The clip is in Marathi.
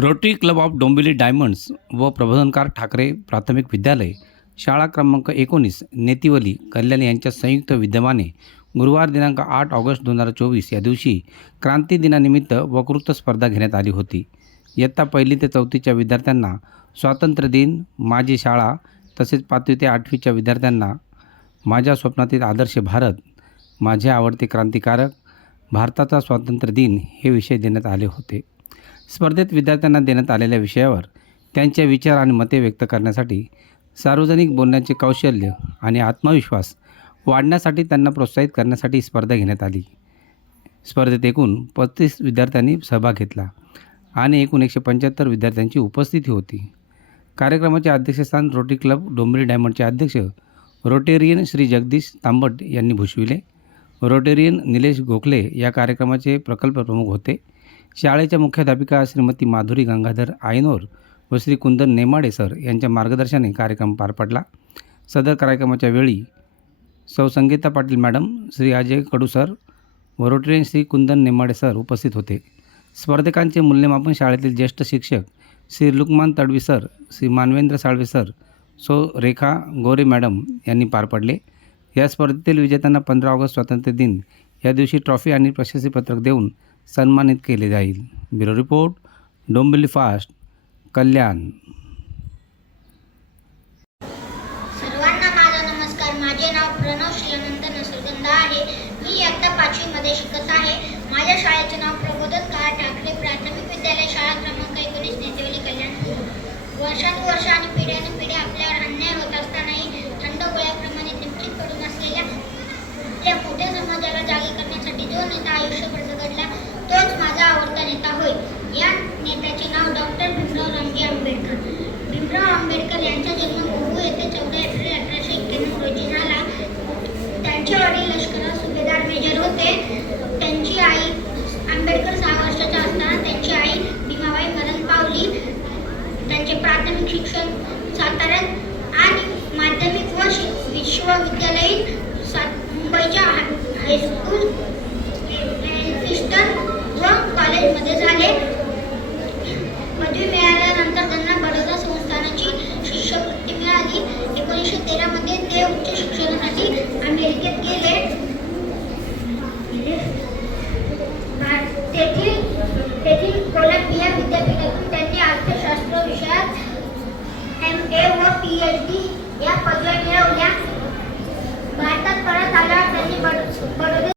Rotary club of Dombivli diamonds व प्रबोधनकार ठाकरे प्राथमिक विद्यालय शाळा क्रमांक एकोणीस नेतिवली कल्याण यांच्या संयुक्त विद्यमाने गुरुवार दिनांक आठ ऑगस्ट दोन हजार चोवीस या दिवशी क्रांती दिनानिमित्त वक्तृत्व स्पर्धा घेण्यात आली होती. इयत्ता पहिली ते चौथीच्या विद्यार्थ्यांना स्वातंत्र्य दिन माझी शाळा तसेच पाचवी ते आठवीच्या विद्यार्थ्यांना माझ्या स्वप्नातील आदर्श भारत माझे आवडते क्रांतिकारक भारताचा स्वातंत्र्य दिन हे विषय देण्यात आले होते. स्पर्धेत विद्यार्थ्यांना देण्यात आलेल्या विषयावर त्यांचे विचार आणि मते व्यक्त करण्यासाठी सार्वजनिक बोलण्याचे कौशल्य आणि आत्मविश्वास वाढण्यासाठी त्यांना प्रोत्साहित करण्यासाठी स्पर्धा घेण्यात आली. स्पर्धेत एकूण पस्तीस विद्यार्थ्यांनी सहभाग घेतला आणि एकूण एकशे पंच्याहत्तर विद्यार्थ्यांची उपस्थिती होती. कार्यक्रमाचे अध्यक्षस्थान रोटरी क्लब डोंबिवली डायमंडचे अध्यक्ष रोटेरियन श्री जगदीश तांबट यांनी भूषविले. रोटेरियन निलेश गोखले या कार्यक्रमाचे प्रकल्प प्रमुख होते. शाळेच्या मुख्याध्यापिका श्रीमती माधुरी गंगाधर आयनोर व श्री कुंदन नेमाडे सर यांच्या मार्गदर्शनाने कार्यक्रम पार पडला. सदर कार्यक्रमाच्या वेळी सौ संगीता पाटील मॅडम श्री अजय कडू सर व रोटरीयन श्री कुंदन नेमाडे सर उपस्थित होते. स्पर्धकांचे मूल्यमापन शाळेतील ज्येष्ठ शिक्षक श्री लुकमान तडवी सर श्री मानवेंद्र साळवे सर सो रेखा गोरे मॅडम यांनी पार पडले. या स्पर्धेतील विजेत्यांना पंधरा ऑगस्ट स्वातंत्र्य दिन या दिवशी ट्रॉफी आणि प्रशस्तीपत्रक देऊन सन्मानित केले जाईल. Bureau report Dombivli fast Kalyan. सर्वांना माझा नमस्कार. माझे नाव प्रणव श्रीमंत नसरगंधा आहे. मी इयत्ता पाचवीमध्ये शिकत आहे. माझ्या शाळेचे नाव प्रबोधन प्रबोधनकार ठाकरे प्राथमिक विद्यालय शाळा क्रमांक एकोणीस नेतेवली कल्याण. वर्षानुवर्ष आणि पिढ्यानुपिढ्या आपल्यावर अन्याय होत असतानाही थंड गोळ्याप्रमाणे निश्चित पडून असलेल्या आपल्या मोठ्या समाजाला जागी करण्यासाठी जो नेता आयुष्यभर झगडला तोच माझा आवडता नेता होय. या नेत्याचे नाव डॉक्टर भीमराव रामजी आंबेडकर. भीमराव आंबेडकर यांचा जन्म मुंबई येथे चौदा एप्रिल अठराशे एक्क्याण्णव रोजी झाला. त्यांचे वडील लष्करात सुभेदार मेजर होते. त्यांची आई आंबेडकर सहा वर्षाच्या असताना त्यांची आई भीमाबाई मरण पावली. त्यांचे प्राथमिक शिक्षण साताऱ्यात आणि माध्यमिक व विश्वविद्यालयीन सात मुंबईच्या हायस्कूल व या पदव्या मिळवल्या भारतात परत आल्यावर त्यांनी बड